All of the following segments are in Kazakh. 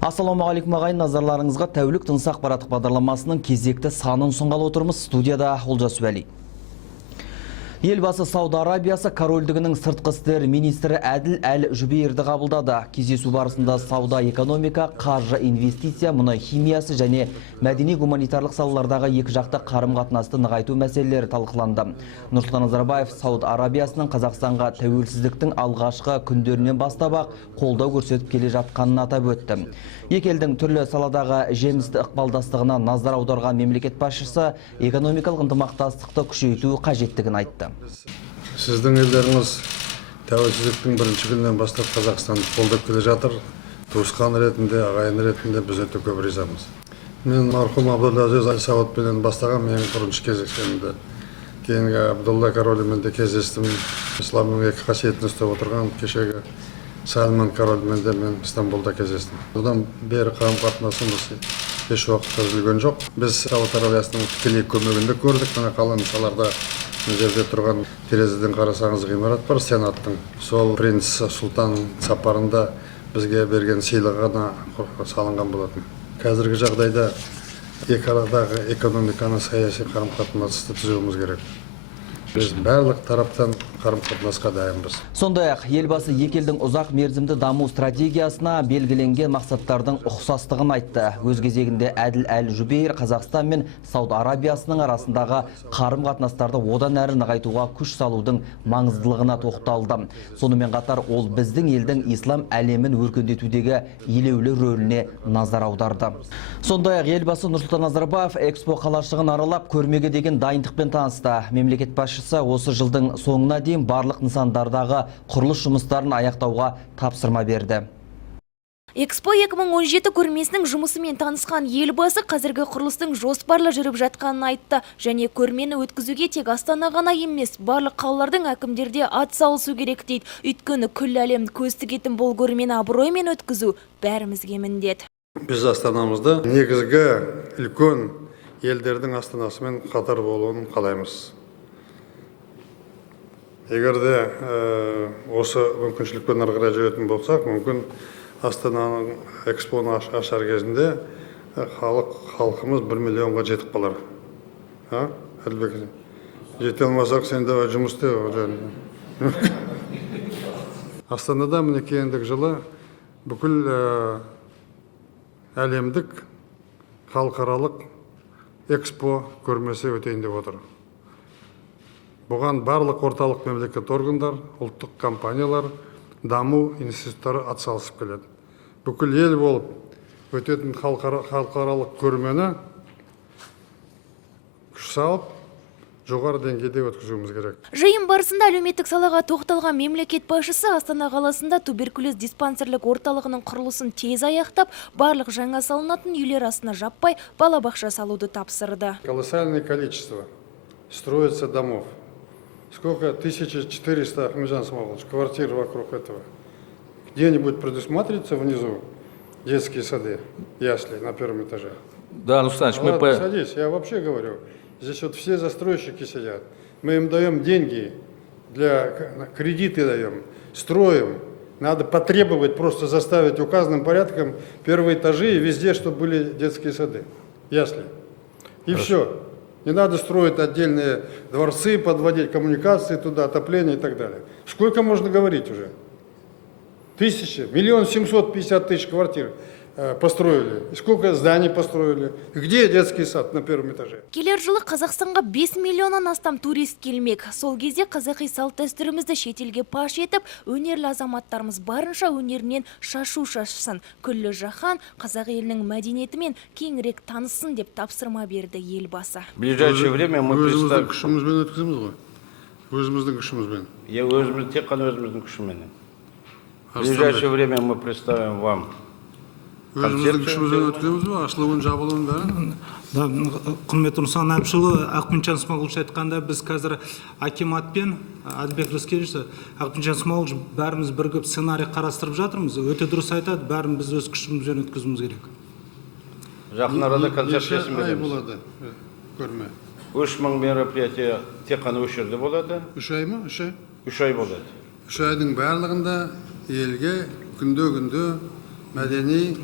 Ассалаумағалейкум ағайын, назарларыңызға тәулік тыныс ақпараттық бағдарламасының кезекті санын ұсынғалы отырмыз. Студияда Олжас Уәли. Елбасы Сауд Арабиясы корольдігінің сыртқы істер министрі Әділ Әл-Жүбейірді қабылдады. Кездесу барысында сауда, экономика, қаржы, инвестиция, мұнай химиясы және мәдени гуманитарлық салалардағы екі жақты қарым-қатынасты нығайту мәселелері талқыланды. Нұрсұлтан Назарбаев Сауд Арабиясының Қазақстанға тәуелсіздіктің алғашқы күндерінен бастап-ақ қолдау көрсетіп келе жатқанын атап өтті. Екі елдің түрлі саладағы жемісті ықпалдастығына назар аударған мемлекет басшысы экономикалық ынтымақтастықты күшейту қажеттігін айтты. Сіздің елдеріңіз тәуелсіздіктің бірінші күнінен бастап Қазақстанды қолдап келе жатыр. Туысқан ретінде, ағайын ретінде біз өте көп ризамыз. Мен марқұм Абдулазиз Әл Саудпенен бастаған менің бірінші кездескенімді. Кейінгі Абдулла королімен де кездестім. Исламның екі қасиетін ұстап отырған кешегі Сальман королімен де мен Стамбулда кездестім. Одан бері қарым-қатынасымыз еш уақытта үзілген жоқ. Біз Сауд Арабиясының тікелей көмегінде көрдік. Мына қалған мысалдарда мына жерде тұрған терезеден қарасаңыз ғимарат бар, Сенаттың. Сол принц Сұлтан сапарында бізге берген сыйлығына салынған болатын. Қазіргі жағдайда екі арадағы экономиканы, саяси қарым-қатынасты түзеуіміз керек. Біз барлық тараптан қарым-қатынасқа дайынбыз. Сондай-ақ елбасы екі елдің ұзақ мерзімді даму стратегиясына белгіленген мақсаттардың ұқсастығын айтты. Өз кезегінде Әділ Әл-Жүбейір Қазақстан мен Сауд Арабиясының арасындағы қарым-қатынастарды одан әрі нығайтуға күш салудың маңыздылығына тоқталды. Сонымен қатар ол біздің елдің ислам әлемін өркендетудегі елеулі рөліне назар аударды. Сондай-ақ елбасы Нұрсұлтан Назарбаев Экспо қалашығын аралап көрмеге деген дайындықпен танысты. Мемлекет басшысы осы жылдың соңына дейін барлық нысандардағы құрылыс жұмыстарын аяқтауға тапсырма берді. Экспо 2017 көрмесінің жұмысымен танысқан елбасы қазіргі құрылыстың жоспарлы жүріп жатқанын айтты. Және көрмені өткізуге тек Астана ғана емес, барлық қалалардың әкімдерде атсалысу керек дейді. Өйткені күллі әлемді көз тігетін бұл көрмені абыроймен өткізу бәрімізге міндет. Біз астанамызды негізгі үлкен елдердің астанасымен қатар болуын қалаймыз. Егерде осы мүмкіншілікпен ары қарай жүретін болсақ, мүмкін Астананың экспоны ашар кезінде халқымыз 1 миллионға жетіп қалар. Әлбек, жете алмасақ, сен де жұмыс істе. Астанада мінекейіндік жылы бүкіл әлемдік халықаралық экспо көрмесі өтейін деп отыр. Бұған барлық орталық мемлекет органдар, ұлттық компаниялар, даму институттары атсалысып келеді. Бүкіл ел болып өтетін халықаралық көрмені күш салып, жоғары деңгейде өткізуіміз керек. Жиын барысында әлеуметтік салаға тоқталған мемлекет басшысы Астана қаласында туберкулез диспансерлік орталығының құрылысын тез аяқтап, барлық жаңа салынатын үйлер астына жаппай балабақша салуды тапсырды. Колоссальное количество строится домов. Сколько? 1400, Ахмеджан Смолович, квартир вокруг этого. Где-нибудь предусматривается внизу детские сады, ясли на первом этаже? Да, Александр, Ладно, садись, я вообще говорю. Здесь вот все застройщики сидят. Мы им даем деньги, кредиты даем, строим. Надо потребовать, просто заставить указанным порядком первые этажи и везде, чтобы были детские сады, ясли. И все. Не надо строить отдельные дворцы, подводить коммуникации туда, отопление и так далее. Сколько можно говорить уже? 1 750 000 квартир построили. И сколько зданий построили? Где детский сад на первом этаже? Келер жылы Қазақстанға 5 миллионнан астам турист келмек. Сол кезде қазақи салт дәстүрімізді шетелге паш етіп, өнерлі азаматтарымыз барынша өнерінен шашу шашсын. Күллі жаһан қазақ елінің мәдениетімен кеңірек таныссын деп тапсырма берді елбасы. В ближайшее время мы Өзіміздің күшімізбен өткіземіз ғой. Өзіміздің күшімізбен. Өзіміз тек қана өзіміздің күшімен. В ближайшее время мы представим вам Өзіміздің күшімізбен өткіземіз ғой, ашылуын, жабылуын бәрін. Да, құрметті Нұрсұлтан әбішұлы, Ақмешан Смағұлович айтқанда, біз қазір акиматпен Әділбек Рыскевич, Ақмешан Смағұлович бәріміз бірігіп сценарий қарастырып жатырмыз. Өте дұрыс айтады, бәрін біз өз күшімізбен өткізуіміз керек. Жақын арада концертиясын береміз. береміз. Болады көрме. 3000 мероприятие тек қана осы жерде болады. 3 ай ма? 3 ай? 3 ай болады. 3 айдың барлығында елге күнде мәдени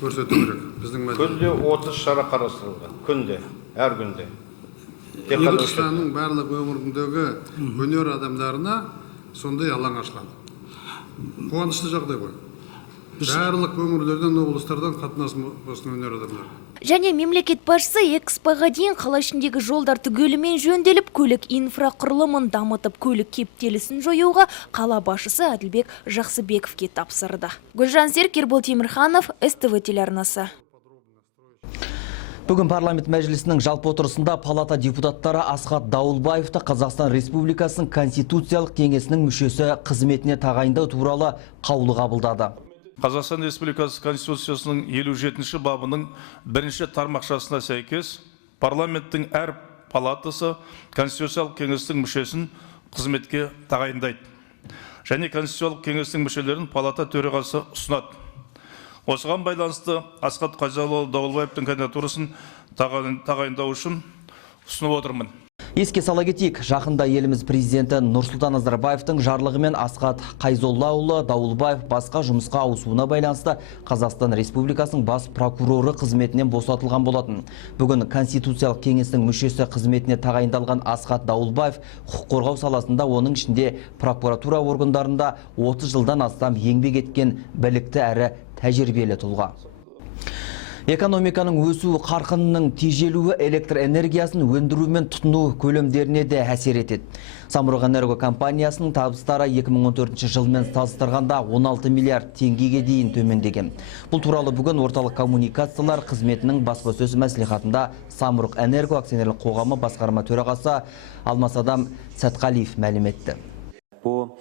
көрсету керек. Біздің Күнде 30 шара қарастырылған. Күнде, әр күнде. Тек қана Өзбекстанның барлық өңіріндегі өнер адамдарына сондай алаң ашылады. Қуанышты жағдай ғой. Барлық өңірлерден, облыстардан қатынасым осының өнер адамдары. Және мемлекет басшысы экспоға дейін қала ішіндегі жолдар түгелімен жөнделіп, көлік инфрақұрылымын дамытып, көлік кептелісін жоюға қала басшысы Әділбек Жақсыбековке тапсырды. Гүлжан Серік, Ербол Темірханов, СТВ телеарнасы. Бүгін парламент мәжілісінің жалпы отырысында палата депутаттары Асхат Дауылбаевты Қазақстан Республикасының Конституциялық кеңесінің мүшесі қызметіне тағайындау туралы қаулы қабылдады. Қазақстан Республикасы Конституциясының 57-ші бабының 1-ші тармақшасына сәйкес парламенттің әр палатасы Конституциялық кеңестің мүшесін қызметке тағайындайды. Және Конституциялық кеңестің мүшелерін палата төрағасы ұсынады. Осыған байланысты Асхат Дауылбаевтың кандидатурасын тағайындау үшін ұсынып отырмын. Еске сала кетейік, жақында еліміз президенті Нұрсұлтан Назарбаевтың жарлығымен Асхат Қайзоллаұлы Дауылбаев басқа жұмысқа ауысуына байланысты Қазақстан Республикасының бас прокуроры қызметінен босатылған болатын. Бүгін Конституциялық кеңестің мүшесі қызметіне тағайындалған Асхат Дауылбаев құқық қорғау саласында, оның ішінде прокуратура органдарында 30 жылдан астам еңбек еткен білікті әрі тәжірибелі тұлға. Экономиканың өсу қарқынының тежелуі электр энергиясын өндіру мен тұтыну көлемдеріне де әсер етеді. Самұрық-энерго компаниясының табыстары 2014 жылмен салыстырғанда 16 миллиард теңгеге дейін төмендеген. Бұл туралы бүгін орталық коммуникациялар қызметінің баспасөз мәслихатында Самұрық-энерго акционерлік қоғамы басқарма төрағасы Алмасадам Сәтқалиев мәлім етті. По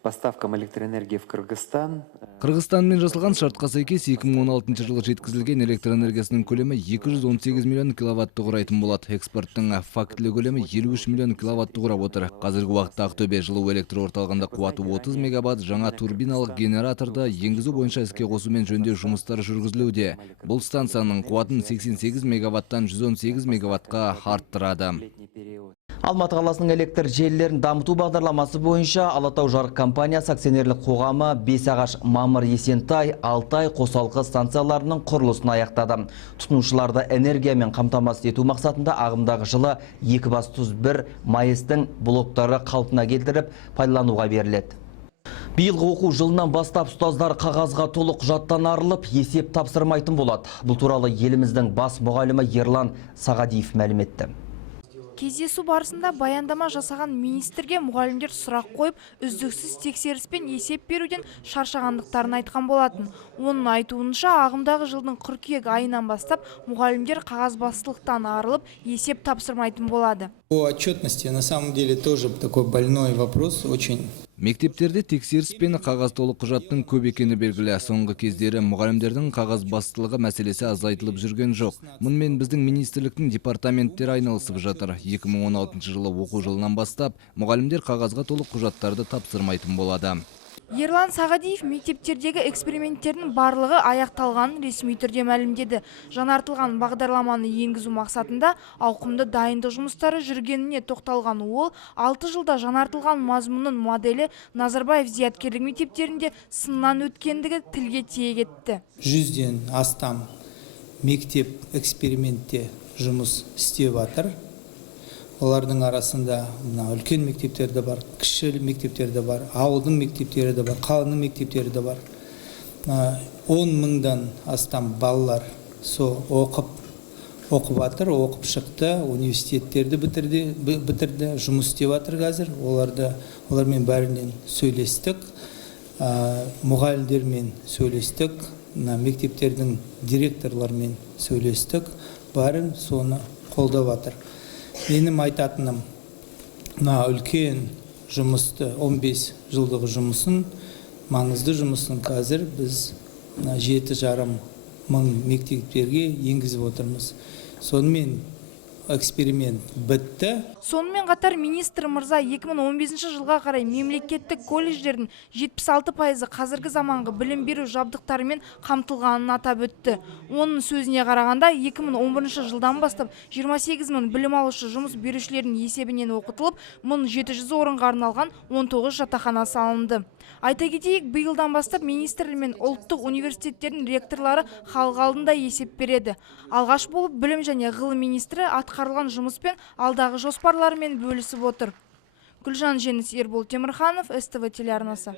поставкам электроэнергии в Кыргызстан. Қырғызстанмен жасалған шартқа сәйкес 2016 жылы жеткізілген электр энергиясының көлемі 218 миллион киловатты құрайтын болады. Экспорттың фактілі көлемі 53 миллион киловатты құрап отыр. Қазіргі уақытта Ақтөбе жылу электр орталығында қуаты 30 мегаватт жаңа турбиналық генераторды енгізу бойынша іске қосумен жөндеу жұмыстары жүргізілуде. Бұл станцияның қуатын 88 мегаваттан 118 мегаваттқа арттырады. Алматы қаласының электр желілерін дамыту бағдарламасы бойынша Алатау жарық компаниясы акционерлік қоғамы Бесағаш Мамыр Есентай Алтай қосалқы станцияларының құрылысын аяқтады. Тұтынушыларды энергиямен қамтамасыз ету мақсатында ағымдағы жылы Екібастұз-1 МАЭС-тің блоктары қалпына келтіріп пайдалануға беріледі. Биылғы оқу жылынан бастап ұстаздар қағазға толы құжаттан арылып, есеп тапсырмайтын болады. Бұл туралы еліміздің бас мұғалімі Ерлан Сағадиев мәлім етті. Кездесу барысында баяндама жасаған министрге мұғалімдер сұрақ қойып, үздіксіз тексеріспен есеп беруден шаршағандықтарын айтқан болатын. Оның айтуынша, ағымдағы жылдың қыркүйек айынан бастап мұғалімдер қағазбастылықтан арылып, есеп тапсырмайтын болады. По отчетности на самом деле тоже такой больной вопрос, очень. Мектептерде тексеріс пен қағаз толы құжаттың көп екені белгілі. Соңғы кездері мұғалімдердің қағаз бастылығы мәселесі азайтылып жүрген жоқ. Мұнымен біздің министрліктің департаменттері айналысып жатыр. 2016 жылы оқу жылынан бастап мұғалімдер қағазға толы құжаттарды тапсырмайтын болады. Ерлан Сағадиев мектептердегі эксперименттердің барлығы аяқталғанын ресми түрде мәлімдеді. Жаңартылған бағдарламаны енгізу мақсатында ауқымды дайындық жұмыстары жүргеніне тоқталған ол, 6 жылда жаңартылған мазмұнның моделі Назарбаев зияткерлік мектептерінде сыннан өткендігі тілге тиек етті. 100-ден астам мектеп экспериментте жұмыс істеп жатыр. Олардың арасында үлкен мектептерде бар, кіші мектептерде бар, ауылдың мектептері де бар, қаланың мектептері де бар. 10 мыңдан астам балалар оқып жатыр, оқып шықты, университеттерді бітірді, жұмыс істеп жатыр қазір. Олармен бәрінен сөйлестік, мұғалімдермен сөйлестік, мектептердің директорлармен сөйлестік, бәрін соны қолдап жатыр. Менің айтатыным, үлкен жұмысты, 15 жылдағы жұмысын, маңызды жұмысын қазір біз 7,5 мың мектептерге енгізіп отырмыз. Сонымен эксперимент бітті. Сонымен қатар министр мырза 2015 жылға қарай мемлекеттік колледждердің 76% қазіргі заманғы білім беру жабдықтарымен қамтылғанын атап өтті. Оның сөзіне қарағанда 2011 жылдан бастап 28 мың білім алушы жұмыс берушілердің есебінен оқытылып, 1700 орынға арналған 19 жатақхана салынды. Айта кетейік, биылдан бастап министрлер мен ұлттық университеттердің ректорлары халық алдында есеп береді. Алғаш болып білім және ғылым министрі атқарылған жұмыспен алдағы жоспарларымен бөлісіп отыр. Гүлжан Жеңіс, Ербол Темірханов, СТВ телеарнасы.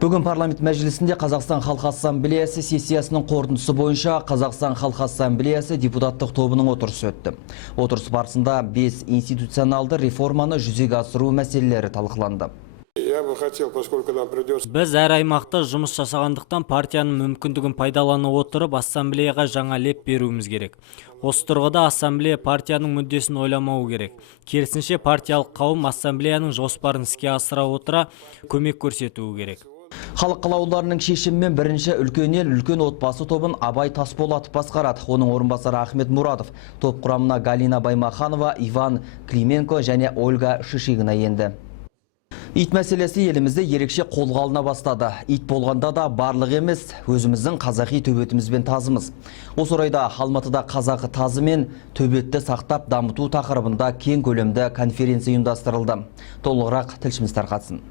Бүгін парламент мәжілісінде Қазақстан Халқы Ассамблеясы сессиясының қорытындысы бойынша Қазақстан Халқы Ассамблеясы депутаттық тобының отырысы өтті. Отырыс барысында 5 институционалды реформаны жүзеге асыру мәселелері талқыланды. Біз әр аймақта жұмыс жасағандықтан партияның мүмкіндігін пайдалана отырып ассамблеяға жаңа леп беруіміз керек. Осы тұрғыда ассамблея партияның мүддесін ойламауы керек. Керісінше партиялық қауым ассамблеяның жоспарын іске асыра отыра көмек көрсетуі керек. Халық қалаулыларының шешімімен бірінші үлкен ел, үлкен отбасы тобын Абай Тасболатов басқарады. Оның орынбасары Ахмет Мұрадов. Топ құрамына Галина Баймаханова, Иван Клименко және Ольга Шишигина енді. Ит мәселесі елімізде ерекше қолға алына бастады. Ит болғанда да барлық емес, өзіміздің қазақи төбетімізбен тазымыз. Осы орайда Алматыда қазақы тазы мен төбетті сақтап дамыту тақырыбында кең көлемді конференция ұйымдастырылды. Толығырақ тілшіміз тарқатсын.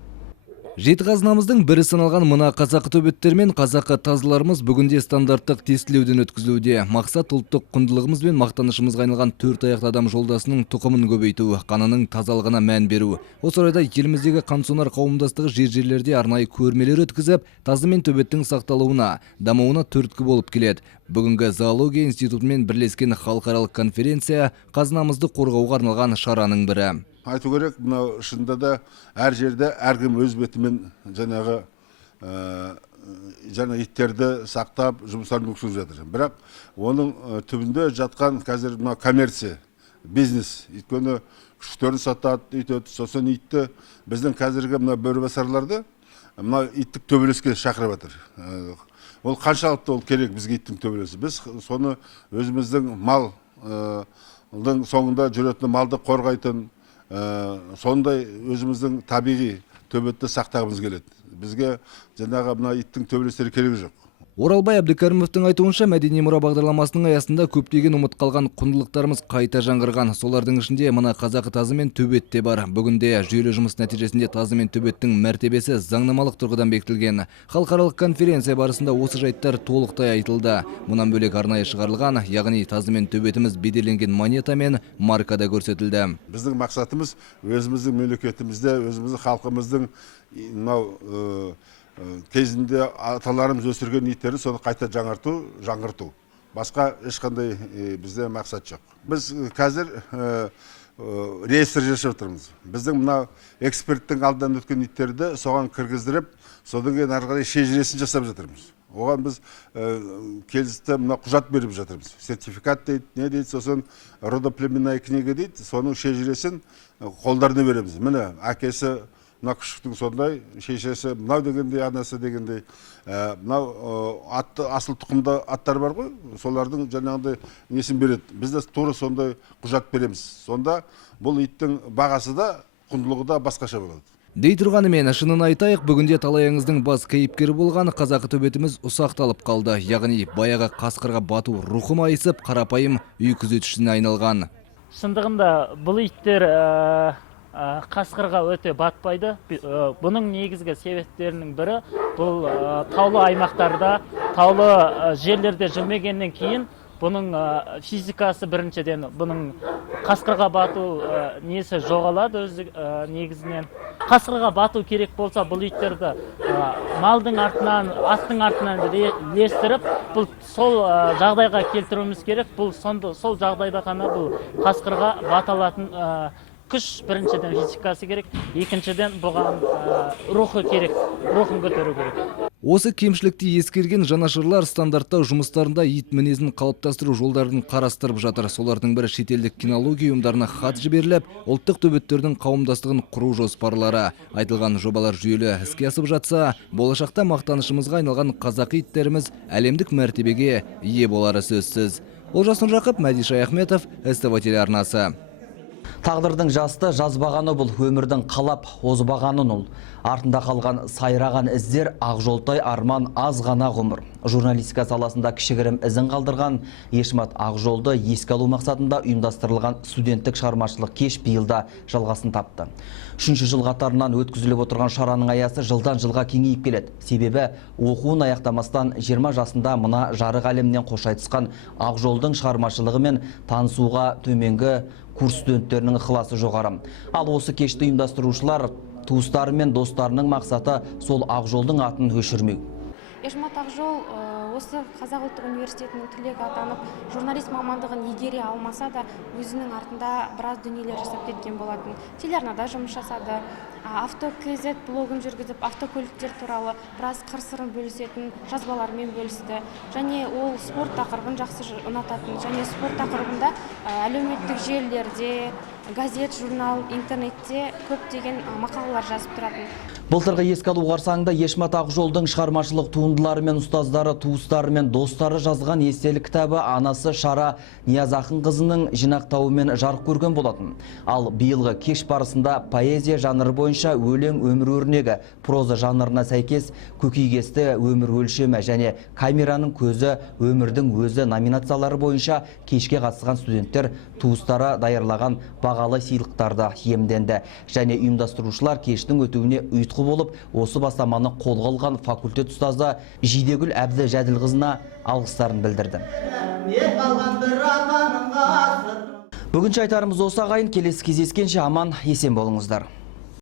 Жеті қазынамыздың бірі саналған мына қазақы төбеттер мен қазақы тазыларымыз бүгінде стандарттық тестілеуден өткізілуде. Мақсат ұлттық құндылығымыз бен мақтанышымызға айналған төрт аяқты адам жолдасының тұқымын көбейту, қанының тазалығына мән беру. Осы орайда еліміздегі қансонар қауымдастығы жер-жерлерде арнайы көрмелер өткізіп, тазы мен төбеттің сақталуына, дамуына түрткі болып келеді. Бүгінгі зоология институтымен бірлескен халықаралық конференция қазынамызды қорғауға арналған шараның бірі. Айту керек, мынау шынында да әр жерде әркім өз бетімен жаңағы иттерді сақтап жұмыстарын өткізіп жатыр. Бірақ оның түбінде жатқан қазір мына коммерция, бизнес. Өйткені күштерін сатады, үйтеді, сосын итті біздің қазіргі мына бөрібасарларды мына иттік төбелеске шақырып жатыр. Ол қаншалықты ол керек бізге иттің төбелесі. Біз соны өзіміздің малдың соңында жүретін малды қорғайтын сондай өзіміздің табиғи төбетті сақтағымыз келеді. Бізге жаңағы мына иттің төбелестері керегі жоқ. Оралбай Әбдікәрімовтің айтуынша мәдени мұра бағдарламасының аясында көптеген ұмыт қалған құндылықтарымыз қайта жаңғырған. Солардың ішінде мына қазақы тазы мен төбет те бар. Бүгінде жүйелі жұмыс нәтижесінде тазы мен төбеттің мәртебесі заңнамалық тұрғыдан бекітілген. Халықаралық конференция барысында осы жайттар толықтай айтылды. Мұнан бөлек арнайы шығарылған, яғни тазы мен төбетіміз беделенген монета мен маркада көрсетілді. Біздің мақсатымыз өзіміздің мемлекетімізде, өзіміздің халқымыздың кезінде аталарымыз өсірген иттерді соны қайта жаңғырту. Басқа ешқандай бізде мақсат жоқ. Біз қазір реестр жасап отырмыз. Біздің мына эксперттің алдынан өткен иттерді соған кіргіздіріп, содан кейін ары қарай шежіресін жасап жатырмыз. Оған біз келісті мына құжат беріп жатырмыз. Сертификат дейді, не дейді, сосын родоплеменная книга дейді, соның шежіресін қолдарына береміз. Міне әкесі мына күшіктің сондай, шешесі мынау дегендей, анасы дегендей, мынау асыл тұқымда аттар бар ғой, солардың жаңағындай несін береді. Біз де тура сондай құжат береміз. Сонда бұл иттің бағасы да, құндылығы да басқаша болады. Дей тұрғанымен, шынын айтайық, бүгінде талайыңыздың бас кейіпкері болған қазақы төбетіміз ұсақталып қалды. Яғни баяғы қасқырға бату рухы майысып, қарапайым үй күзетшісіне айналған. Шындығында бұл иттер қасқырға өте батпайды. Бұның негізгі себептерінің бірі бұл таулы аймақтарда, таулы жерлерде жүрмегеннен кейін бұның физикасы біріншіден, бұның қасқырға бату несі жоғалады өзі негізінен. Қасқырға бату керек болса, бұл иттерді малдың артынан, аттың артынан лестіріп, бұл сол жағдайға келтіруіміз керек. Бұл сол жағдайда ғана бұл қасқырға баталатын күш біріншіден физикасы керек, екіншіден бұған рухы керек, рухын көтеру керек. Осы кемшілікті ескерген жанашырлар стандарттау жұмыстарында ит мінезін қалыптастыру жолдарын қарастырып жатыр. Солардың бірі шетелдік кинология ұйымдарына хат жіберіліп, ұлттық төбеттердің қауымдастығын құру жоспарлары. Айтылған жобалар жүйелі іске асып жатса, болашақта мақтанышымызға айналған қазақы иттеріміз әлемдік мәртебеге ие болары сөзсіз. Олжас Нұржақып, Мәди Шаяхметов, СТВ телеарнасы. Тағдырдың жасты жазбағаны бұл, өмірдің қалап озбағанын ұл. Артында қалған сайраған іздер, Ақжолтай арман аз ғана ғұмыр. Журналистика саласында кішігірім ізін қалдырған Ешмат Ақжолды еске алу мақсатында ұйымдастырылған студенттік шығармашылық кеш биылда жалғасын тапты. 3-ші жыл қатарынан өткізіліп отырған шараның аясы жылдан жылға кеңейіп келеді. Себебі оқуын аяқтамастан 20 жасында мына жарық әлемнен қош айтысқан Ақжолдың шығармашылығы мен танысуға төменгі курс студенттерінің ықыласы жоғары. Ал осы кешті ұйымдастырушылар туыстары мен достарының мақсаты сол Ақжолдың атын өшірмеу. Ешмат Ақжол осы Қазақ ұлттық университетінің түлегі атанып, журналист мамандығын игере алмаса да, өзінің артында біраз дүниелер жасап кеткен болатын. Телеарнада жұмыс жасады, Авто.кз блогын жүргізіп, автокөліктер туралы біраз қыр-сырын бөлісетін жазбалармен бөлісті. Және ол спорт тақырыбын жақсы ұнататын, және спорт тақырыбында әлеуметтік желілерде, газет, журнал, интернетте көптеген мақалалар жазып тұратын. Былтырғы еске алу қарсаңында Ешмат Ақжолдың шығармашылық туындылары мен ұстаздары, туыстары мен достары жазған естелік кітабы анасы Шара Нияз Ақын қызының жинақтауымен жарық көрген болатын. Ал биылғы кеш барысында поэзия жанры бойынша өлең өмір өрнегі, проза жанрына сәйкес көкейкесті өмір өлшемі және камераның көзі өмірдің өзі номинациялары бойынша кешке қатысқан студенттер туыстары даярлаған бағалы сыйлықтарды иемденді. Және ұйымдастырушылар кештің өтуіне ұйытқы болып, осы бастаманы қолға алған факультет ұстазы Жидегүл Әбді Жәділқызына алғыстарын білдірді. Бүгінше айтарымыз осы ағайын, келесі кездескенше аман есен болыңыздар.